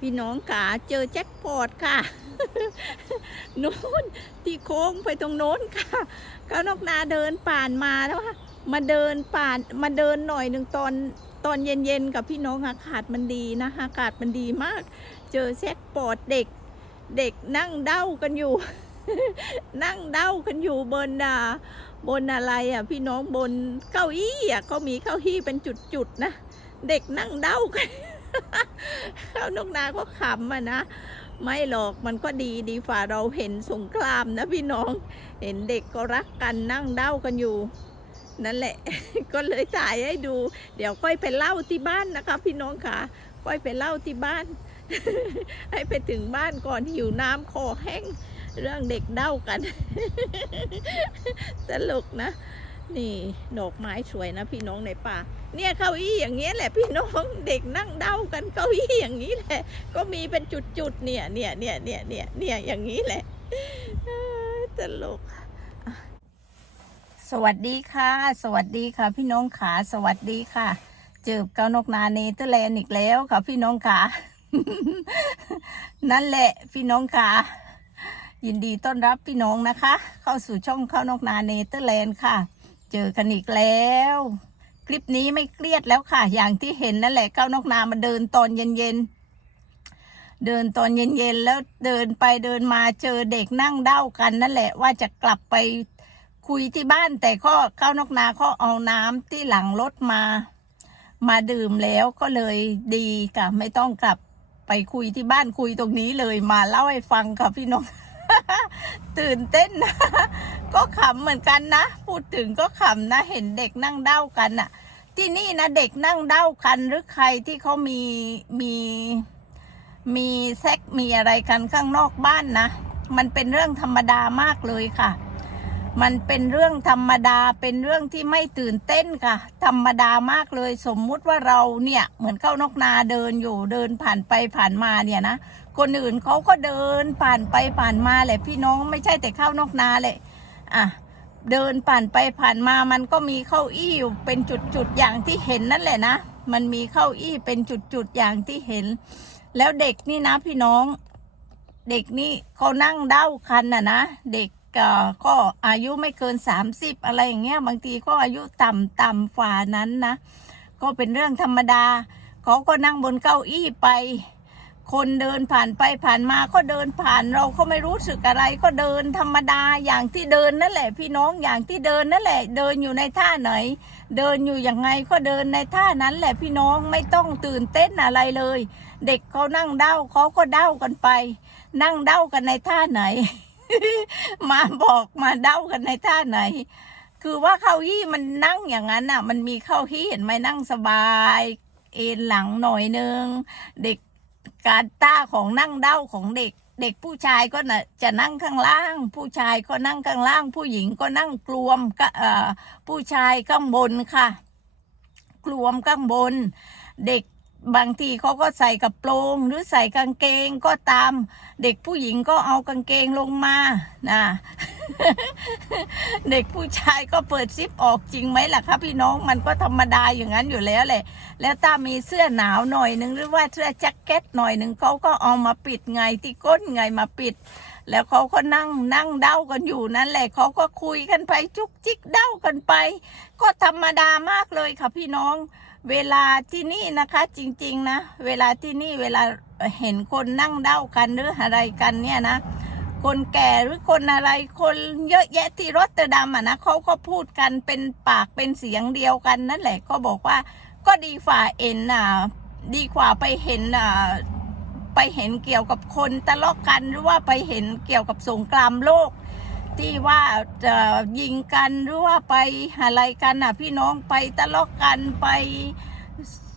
พี่น้องขาเจอแจ็คพอตค่ะโน้นที่โค้งไปตรงโน้นค่ะก้าวนกนาเดินป่านมาแล้วค่ะ มาเดินป่านมาเดินหน่อยหนึ่งตอนตอนเย็นๆกับพี่น้องอากาศมันดีนะอากาศมันดีมาก เจอแจ็คพอตเด็ก เด็กนั่งเด้ากันอยู่ นั่งเด้ากันอยู่บนอ่าบนอะไรอะ พี่น้องบนเก้าอี้อะเขามีเก้าอี้เป็นจุดๆนะ เด็กนั่งเด้ากัน ข้าวนกนาก็ขำอะนะ ไม่หรอกมันก็ดีดีฝ่าเราเห็นสงครามนะพี่น้อง เห็นเด็กก็รักกันนั่งเด้ากันอยู่ นั่นแหละ ก็เลยถ่ายให้ดู เดี๋ยวค่อยไปเล่าที่บ้านนะคะ พี่น้องค่ะค่อยไปเล่าที่บ้าน ให้ไปถึงบ้านก่อนหิวน้ำคอแห้งเรื่องเด็กเด้ากันตลกนะ นี่ดอกไม้สวยนะพี่น้องในป่า เนี่ยเก้าอี้อย่างเงี้ยแหละพี่น้องเด็กนั่งเด้ากันเก้าอี้อย่างนี้แหละ ก็มีเป็นจุดๆเนี่ยเนี่ยเนี่ยเนี่ยเนี่ยเนี่ยอย่างนี้แหละตลกสวัสดีค่ะ สวัสดีค่ะ พี่น้องขาสวัสดีค่ะ เจอเกานกนาเนเธอร์แลนด์อีกแล้วค่ะ พี่น้องขานั่นแหละพี่น้องขายินดีต้อนรับพี่น้องนะคะ เข้าสู่ช่องเข้านกนาเนเธอร์แลนด์ค่ะ เจอกันอีกแล้ว คลิปนี้ไม่เครียดแล้วค่ะ อย่างที่เห็นนั่นแหละข้าวนกนามาเดินตอนเย็นๆเดินตอนเย็นๆแล้วเดินไปเดินมาเจอเด็กนั่งเด้ากันนั่นแหละว่าจะกลับไปคุยที่บ้านแต่ก็ข้าวนกนาเขาเอาน้ำที่หลังรถมา มาดื่มแล้วก็เลยดีค่ะไม่ต้องกลับไปคุยที่บ้านคุยตรงนี้เลยมาเล่าให้ฟังค่ะพี่น้อง ตื่นเต้นนะ ก็ขำเหมือนกันนะ พูดถึงก็ขำนะ เห็นเด็กนั่งเด้ากันอะที่นี่นะเด็กนั่งเด้ากันหรือใครที่เขามีมีมีแซ็กมีอะไรกันข้างนอกบ้านนะ มันเป็นเรื่องธรรมดามากเลยค่ะ มันเป็นเรื่องธรรมดาเป็นเรื่องที่ไม่ตื่นเต้นค่ะ ธรรมดามากเลยสมมุติว่าเราเนี่ยเหมือนเข้านกนาเดินอยู่เดินผ่านไปผ่านมาเนี่ยนะคนอื่นเขาก็เดินผ่านไปผ่านมาแหละพี่น้องไม่ใช่แต่เข้านกนาแหละอะเดินผ่านไปผ่านมามันก็มีเก้าอี้อยู่เป็นจุดๆอย่างที่เห็นนั่นแหละนะ มันมีเก้าอี้เป็นจุดๆอย่างที่เห็น แล้วเด็กนี่นะพี่น้อง เด็กนี่เขานั่งเด้าคันน่ะนะเด็ก ก็อายุไม่เกินสามสิบอะไรอย่างเงี้ยบางทีก็อายุต่ำต่ำฝ่านั้นนะ ก็เป็นเรื่องธรรมดาเขาก็นั่งบนเก้าอี้ไป คนเดินผ่านไปผ่านมาก็เดินผ่านเราก็ไม่รู้สึกอะไร ก็เดินธรรมดาอย่างที่เดินนั่นแหละ พี่น้องอย่างที่เดินนั่นแหละ เดินอยู่ในท่าไหน เดินอยู่อย่างไงก็เดินในท่านั้นแหละพี่น้องไม่ต้องตื่นเต้นอะไรเลย เด็กเขานั่งเด้าเขาก็เด้ากันไป นั่งเด้ากันในท่าไหน มาบอกมาเด้ากันในท่าไหน คือว่าเก้าอี้มันนั่งอย่างนั้นอะ มันมีเก้าอี้เห็นไหมนั่งสบาย เอนหลังหน่อยนึง เด็กการต้าของนั่งเด้าของเด็ก เด็กผู้ชายก็น่ะจะนั่งข้างล่าง ผู้ชายก็นั่งข้างล่าง ผู้หญิงก็นั่งกลวมก็เอ่อผู้ชายข้างบนค่ะ กลวมข้างบน เด็ก บางทีเขาก็ใส่กระโปรงหรือใส่กางเกงก็ตาม เด็กผู้หญิงก็เอากางเกงลงมานะเด็กผู้ชายก็เปิดซิปออกจริงไหมล่ะคะพี่น้องมันก็ธรรมดาอย่างนั้นอยู่แล้วแหละ แล้วถ้ามีเสื้อหนาวหน่อยหนึ่งหรือว่าเสื้อแจ็คเก็ตหน่อยหนึ่งเขาก็เอามาปิดไงที่ก้นไงมาปิด แล้วเขาก็นั่งนั่งเด้ากันอยู่นั่นแหละเขาก็คุยกันไปจุกจิกเด้ากันไป ก็ธรรมดามากเลยค่ะพี่น้อง เวลาที่นี่นะคะจริง ๆ นะ เวลาที่นี่เวลาเห็นคนนั่งเด้ากันหรืออะไรกันเนี่ยนะ คนแก่หรือคนอะไรคนเยอะแยะที่รอเตอร์ดัมอะนะเขาก็พูดกันเป็นปากเป็นเสียงเดียวกันนั่นแหละก็บอกว่าก็ดีฝ่าเอ็นอะดีกว่าไปเห็นอะไปเห็นเกี่ยวกับคนทะเลาะกันหรือว่าไปเห็นเกี่ยวกับสงครามโลก ที่ว่าจะยิงกันหรือว่าไปอะไรกันอะ พี่น้องไปทะเลาะกันไป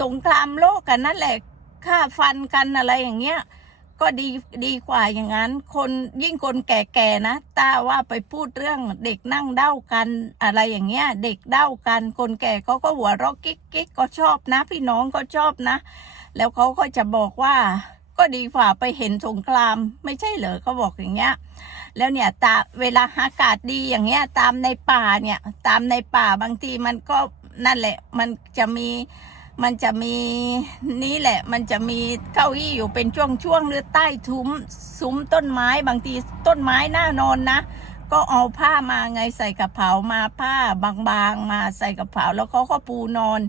สงครามโลกกันนั่นแหละฆ่าฟันกันอะไรอย่างเงี้ยก็ดีดีกว่าอย่างนั้น คนยิ่งคนแก่ๆนะตาว่าไปพูดเรื่องเด็กนั่งเด้ากันอะไรอย่างเงี้ย เด็กเด้ากันคนแก่เขาก็หัวเราะกิ๊กกิ๊กก็ชอบนะ พี่น้องก็ชอบนะ แล้วเขาก็จะบอกว่า ก็ดีกว่าไปเห็นสงคราม ไม่ใช่เหรอเขาบอกอย่างเงี้ย แล้วเนี่ยตาเวลาอากาศดีอย่างเงี้ย ตามในป่าเนี่ย ตามในป่าบางทีมันก็นั่นแหละ มันจะมีมันจะมีนี่แหละ มันจะมีเก้าอี้อยู่เป็นช่วงๆหรือใต้ทุ้มซุ้มต้นไม้บางทีต้นไม้หน้านอนนะ ก็เอาผ้ามาไงใส่กระเป๋ามาผ้าบางๆมาใส่กระเป๋าแล้วเขาก็ปูนอน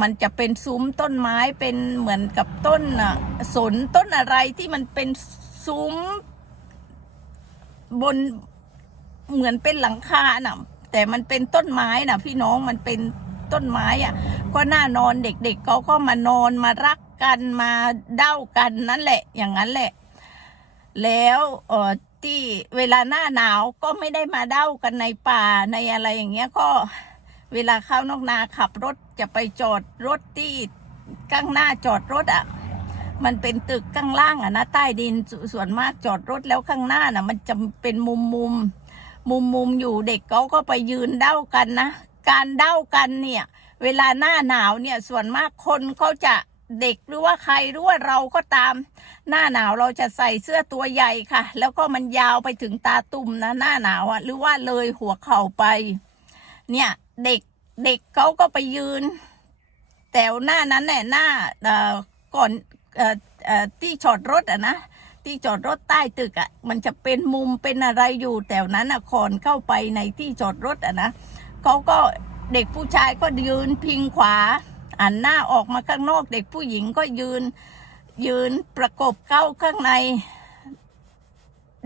มันจะเป็นซุ้มต้นไม้เป็นเหมือนกับต้นสนต้นอะไรที่มันเป็นซุ้ม บนเหมือนเป็นหลังคาน่ะ แต่มันเป็นต้นไม้น่ะ พี่น้องมันเป็นต้นไม้อะ ก็น่านอนเด็กๆเขาก็มานอนมารักกันมาเด้ากันนั่นแหละ อย่างนั้นแหละ แล้วเออที่เวลาหน้าหนาวก็ไม่ได้มาเด้ากันในป่าในอะไรอย่างเงี้ยก็เวลาเข้านอกนาขับรถจะไปจอดรถที่ข้างหน้าจอดรถอะ มันเป็นตึกข้างล่างอะนะใต้ดินสส่วนมากจอดรถแล้วข้างหน้าน่ะ มันจะเป็นมุมมุมมุมมุมอยู่เด็กเขาก็ไปยืนเด้ากันนะ การเด้ากันเนี่ย เวลาหน้าหนาวเนี่ยส่วนมากคนเขาจะเด็กหรือว่าใครหรือว่าเราก็ตาม หน้าหนาวเราจะใส่เสื้อตัวใหญ่ค่ะ แล้วก็มันยาวไปถึงตาตุ่มนะหน้าหนาวอะหรือว่าเลยหัวเข่าไป เนี่ยเด็กเด็กเขาก็ไปยืนแถวหน้านั้นแหละหน้าก่อน ที่จอดรถอะนะที่จอดรถใต้ตึกอะมันจะเป็นมุมเป็นอะไรอยู่แถวนั้นอะก่อนเข้าไปในที่จอดรถอะนะเขาก็เด็กผู้ชายก็ยืนพิงขวาหันหน้าออกมาข้างนอก เด็กผู้หญิงก็ยืน ยืนประกบเข้าข้างใน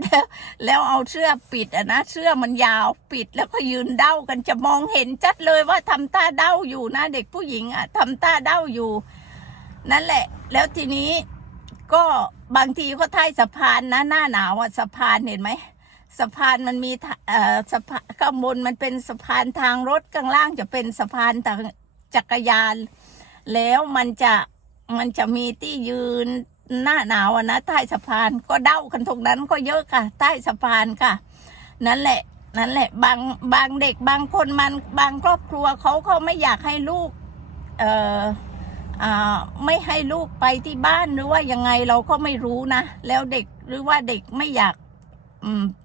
แล้วแล้วเอาเสื้อปิดอะนะเสื้อมันยาวปิดแล้วก็ยืนเด้ากันจะมองเห็นชัดเลยว่าทำท่าเด้าอยู่นะ เด็กผู้หญิงอะทำท่าเด้าอยู่ นั่นแหละ แล้วทีนี้ก็บางทีก็ท้ายสะพานนะหน้าหนาวอะสะพานเห็นไหมสะพานมันมีเอ่อสะพานข้างบนมันเป็นสะพานทางรถข้างล่างจะเป็นสะพานทางจักรยาน แล้วมันจะมันจะมีที่ยืนหน้าหนาวนะใต้สะพานก็เด้ากันตรงนั้นก็เยอะค่ะ ใต้สะพานค่ะ นั่นแหละ นั่นแหละ บางบางเด็กบางคนมันบางครอบครัวเขาเขาไม่อยากให้ลูก เอ่อ ไม่ให้ลูกไปที่บ้านหรือว่ายังไงเราก็ไม่รู้นะ แล้วเด็กหรือว่าเด็กไม่อยาก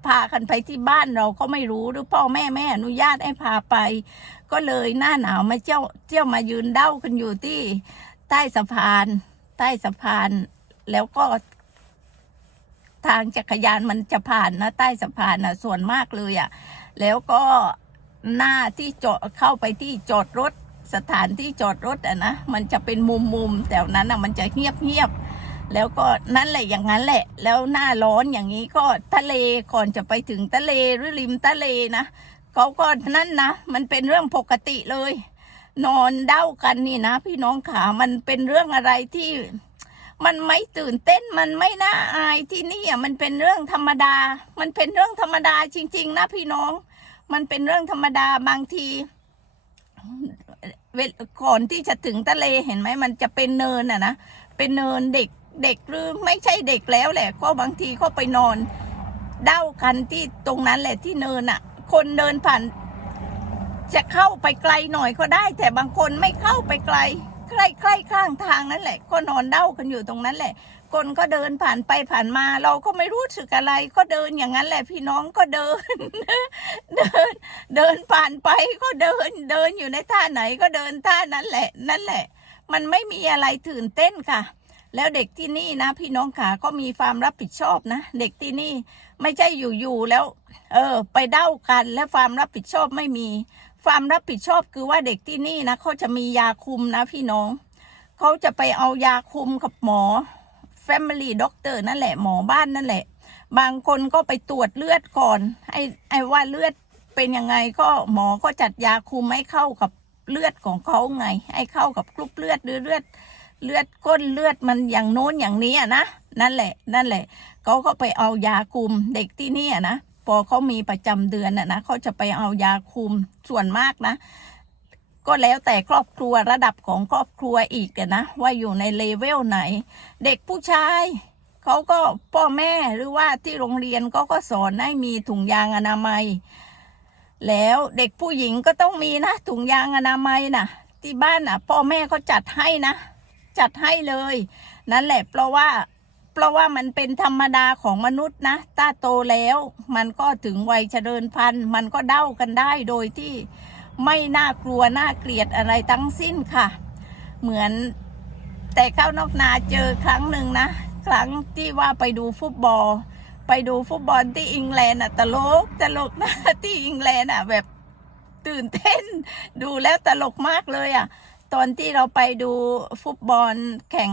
พากันไปที่บ้านเราก็ไม่รู้หรือพ่อแม่ไม่อนุญาตให้พาไป ก็เลยหน้าหนาวมาเที่ยวเที่ยวมายืนเด้ากันอยู่ที่ใต้สะพาน ใต้สะพาน แล้วก็ ทางจักรยานมันจะผ่านนะ ใต้สะพานนะส่วนมากเลยอะ่ะ แล้วก็หน้าที่จอดเข้าไปที่จอดรถ สถานที่จอดรถอะนะมันจะเป็นมุมมุมแต่นั้นอะมันจะเงียบเงียบแล้วก็นั่นแหละอย่างนั้นแหละ แล้วหน้าร้อนอย่างนี้ก็ทะเลก่อนจะไปถึงทะเลหรือริมทะเลนะเขาก็นั่นนะมันเป็นเรื่องปกติเลย นอนเด้ากันนี่นะ พี่น้องขามันเป็นเรื่องอะไรที่ มันไม่ตื่นเต้นมันไม่น่าอายที่นี่อะมันเป็นเรื่องธรรมดา มันเป็นเรื่องธรรมดาจริง ๆ นะพี่น้อง มันเป็นเรื่องธรรมดาบางที ก่อนที่จะถึงทะเลเห็นไหมมันจะเป็นเนินอะนะเป็นเนินเด็กเด็กหรือไม่ใช่เด็กแล้วแหละก็บางทีก็ไปนอน เด้ากันที่ตรงนั้นแหละที่เนินอะ คนเดินผ่าน จะเข้าไปไกลหน่อยก็ได้ แต่บางคนไม่เข้าไปไกล ใกล้ใกล้ข้างทางนั่นแหละ ก็นอนเด้ากันอยู่ตรงนั้นแหละ คนก็เดินผ่านไปผ่านมา เราก็ไม่รู้สึกอะไร ก็เดินอย่างนั้นแหละ พี่น้องก็เดิน เดิน เดินผ่านไปก็เดิน เดินอยู่ในท่าไหนก็เดินท่านั้นแหละ นั่นแหละ มันไม่มีอะไรตื่นเต้นค่ะ แล้วเด็กที่นี่นะ พี่น้องขาก็มีความรับผิดชอบนะ เด็กที่นี่ไม่ใช่อยู่ๆแล้ว เออ ไปเด้ากันและความรับผิดชอบไม่มี ความรับผิดชอบคือว่าเด็กที่นี่นะเขาจะมียาคุมนะพี่น้อง เขาจะไปเอายาคุมกับหมอ Family Doctor นั่นแหละหมอบ้านนั่นแหละ บางคนก็ไปตรวจเลือดก่อนไอ้ไอ้ว่าเลือดเป็นยังไงก็หมอก็จัดยาคุมให้เข้ากับเลือดของเขาไง ให้เข้ากับกรุ๊ปเลือดหรือเลือดเลือดก้นเลือดมันอย่างโน้นอย่างนี้อะนะนั่นแหละ นั่นแหละเขาก็ไปเอายาคุมเด็กที่นี่อะนะ พอเขามีประจำเดือนอะนะเขาจะไปเอายาคุมส่วนมากนะ ก็แล้วแต่ครอบครัวระดับของครอบครัวอีกอะนะ ว่าอยู่ในเลเวลไหน เด็กผู้ชายเขาก็พ่อแม่หรือว่าที่โรงเรียนก็ก็สอนให้มีถุงยางอนามัย แล้วเด็กผู้หญิงก็ต้องมีนะ ถุงยางอนามัยนะที่บ้านอะ พ่อแม่เขาจัดให้นะ จัดให้เลย นั่นแหละเพราะว่า เพราะว่ามันเป็นธรรมดาของมนุษย์นะ ถ้าโตแล้วมันก็ถึงวัยเจริญพันธุ์ มันก็เด้ากันได้โดยที่ไม่น่ากลัวน่าเกลียดอะไรทั้งสิ้นค่ะ เหมือนแต่เข้านอกนาเจอครั้งหนึ่งนะ ครั้งที่ว่าไปดูฟุตบอล ไปดูฟุตบอลที่อังกฤษอะตลกตลกนะที่อังกฤษอะแบบตื่นเต้น ดูแล้วตลกมากเลยอะตอนที่เราไปดูฟุตบอลแข่ง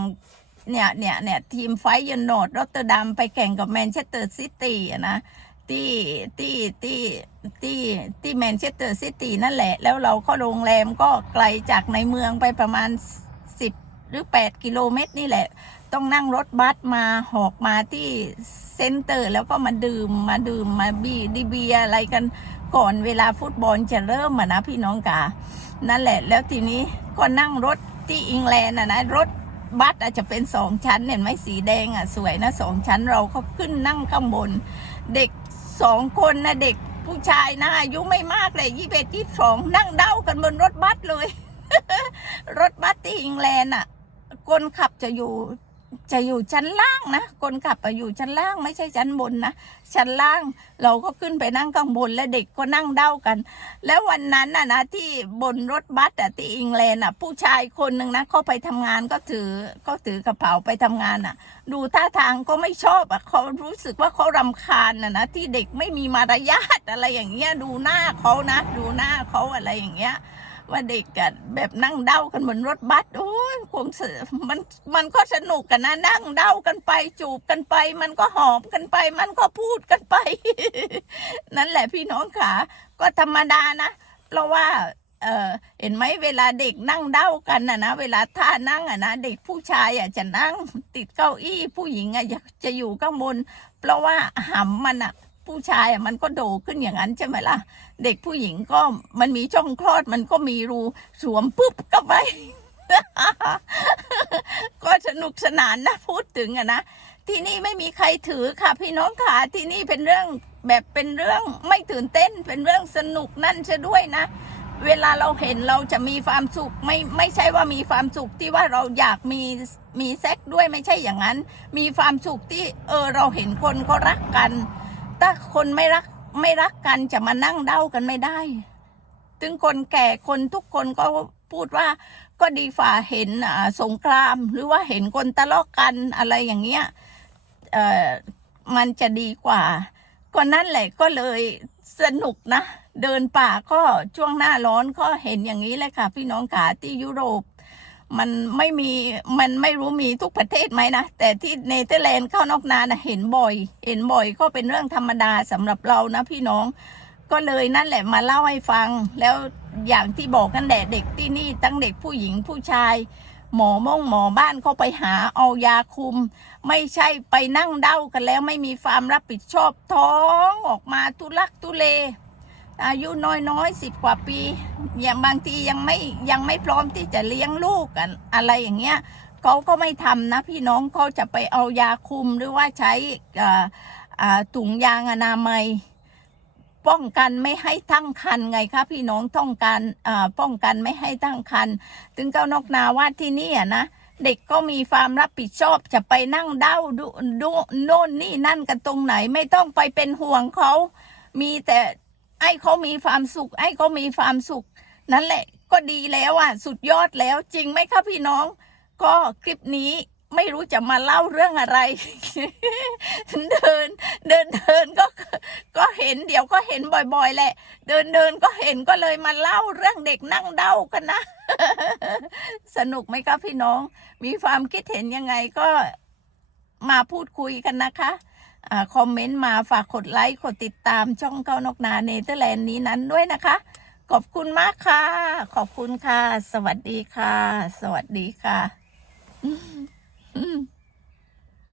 เนี่ยเนี่ยเนี่ยทีมไฟยนโนดรอตเตอร์ดัมไปแข่งกับแมนเชสเตอร์ซิตี้อะนะที่ที่ที่ที่ที่แมนเชสเตอร์ซิตี้นั่นแหละ แล้วเราก็โรงแรมก็ไกลจากในเมืองไปประมาณ 10 หรือ 8 กิโลเมตรนี่แหละ ต้องนั่งรถบัสมาหอกมาที่เซ็นเตอร์ แล้วก็มาดื่มมาดื่มมาบีดีเบียอะไรกันก่อนเวลาฟุตบอลจะเริ่มอะนะพี่น้องกานั่นแหละ แล้วทีนี้ก็นั่งรถที่อังแลนด์อะนะรถ บัสอาจจะเป็นสองชั้นเห็นไหมสีแดงอะสวยนะสองชั้นเราเขาขึ้นนั่งข้างบน เด็กสองคนนะเด็กผู้ชายนะอายุไม่มากเลยยี่สิบเอ็ดยี่สิบสองนั่งเด้ากันบนรถบัสเลย รถบัสที่อิงแลนด์อะคนขับจะอยู่ จะอยู่ชั้นล่างนะคนขับอะอยู่ชั้นล่างไม่ใช่ชั้นบนนะชั้นล่างเราก็ขึ้นไปนั่งข้างบนและเด็กก็นั่งเด้ากัน แล้ววันนั้นน่ะนะที่บนรถบัสอะที่อังแลนด์อะผู้ชายคนหนึ่งนะเขาไปทำงานก็ถือก็ถือกระเป๋าไปทำงานอะดูท่าทางก็ไม่ชอบอะเขารู้สึกว่าเขารำคาญนะนะที่เด็กไม่มีมารยาทอะไรอย่างเงี้ยดูหน้าเขานะ ดูหน้าเขาอะไรอย่างเงี้ย ว่าเด็กอะแบบนั่งเด้ากันบนรถบัสโอ้ยคงเสมันมันก็สนุกกันนะนั่งเด้ากันไปจูบกันไป มันก็หอมกันไป มันก็พูดกันไป นั่นแหละพี่น้องขาก็ธรรมดานะเพราะว่าเออเห็นไหมเวลาเด็กนั่งเด้ากันนะนะเวลาท่านั่งอะนะเด็กผู้ชายอะจะนั่งติดเก้าอี้ผู้หญิงอะจะอยู่ข้างบน เพราะว่าหำมันอะ ผู้ชายมันก็โดขึ้นอย่างนั้นใช่ไหมล่ะ เด็กผู้หญิงก็มันมีช่องคลอดมันก็มีรูสวมปุ๊บก็ไป ก็สนุกสนานนะพูดถึงอะนะที่นี่ไม่มีใครถือค่ะ พี่น้องค่ะที่นี่เป็นเรื่องแบบเป็นเรื่องไม่ตื่นเต้นเป็นเรื่องสนุกนั่นซะด้วยนะเวลาเราเห็นเราจะมีความสุขไม่ไม่ใช่ว่ามีความสุขที่ว่าเราอยากมีมีเซ็กด้วยไม่ใช่อย่างนั้น มีความสุขที่เออเราเห็นคนก็รักกัน ถ้าคนไม่รักไม่รักกันจะมานั่งเด้ากันไม่ได้ ถึงคนแก่คนทุกคนก็พูดว่าก็ดีฝ่าเห็นสงคราม หรือว่าเห็นคนทะเลาะกันอะไรอย่างเงี้ยมันจะดีกว่า ก็นั่นแหละก็เลยสนุกนะ เดินป่าก็ช่วงหน้าร้อนก็เห็นอย่างนี้เลยค่ะ พี่น้องขาที่ยุโรป มันไม่มีมันไม่รู้มีทุกประเทศไหมนะแต่ที่เนเธอร์แลนด์เข้านอกนานะเห็นบ่อย เห็นบ่อยก็เป็นเรื่องธรรมดาสำหรับเรานะพี่น้อง ก็เลยนั่นแหละมาเล่าให้ฟัง แล้วอย่างที่บอกกันแหละเด็กที่นี่ตั้งเด็กผู้หญิงผู้ชาย หมอมงหมอบ้านเขาไปหาเอายาคุม ไม่ใช่ไปนั่งเด้ากันแล้วไม่มีความรับผิดชอบท้องออกมาทุลักทุเล อายุน้อยน้อยสิบกว่าปี อย่างบางทียังไม่ยังไม่พร้อมที่จะเลี้ยงลูกกันอะไรอย่างเงี้ยเขาก็ไม่ทำนะพี่น้องเขาจะไปเอายาคุมหรือว่าใช้ถุงยางอนามัย ป้องกันไม่ให้ตั้งคันไงคะพี่น้องต้องการป้องกันไม่ให้ตั้งคันถึงเก้านกนาว่าที่นี่นะเด็กก็มีความรับผิดชอบจะไปนั่งเด้าดูดูโน่นนี่นั่นกันตรงไหนไม่ต้องไปเป็นห่วงเขา มีแต่ ไอ้เขามีความสุข ไอ้เขามีความสุข นั่นแหละ ก็ดีแล้วอะ สุดยอดแล้ว จริงไหมคะพี่น้อง ก็คลิปนี้ไม่รู้จะมาเล่าเรื่องอะไร เดิน เดินเดินก็ ก็เห็นเดี๋ยวก็เห็นบ่อยๆแหละ เดินเดินก็เห็นก็เลยมาเล่าเรื่องเด็กนั่งเด้ากันนะ สนุกไหมครับพี่น้อง มีความคิดเห็นยังไงก็มาพูดคุยกันนะคะ คอมเมนต์มาฝากกดไลค์กดติดตามช่องเก้านกนาเนเธอร์แลนด์นี้นั้นด้วยนะคะ ขอบคุณมากค่ะ ขอบคุณค่ะ สวัสดีค่ะ สวัสดีค่ะ